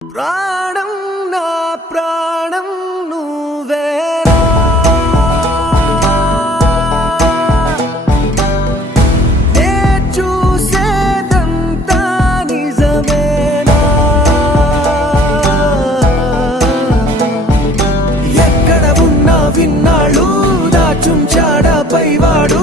ప్రాణం నా ప్రాణం నువ్వేరా నే చూసేదంతా నిజమేనా ఎక్కడ ఉన్నా విన్నాళ్ళు దాచుంచాడా పైవాడు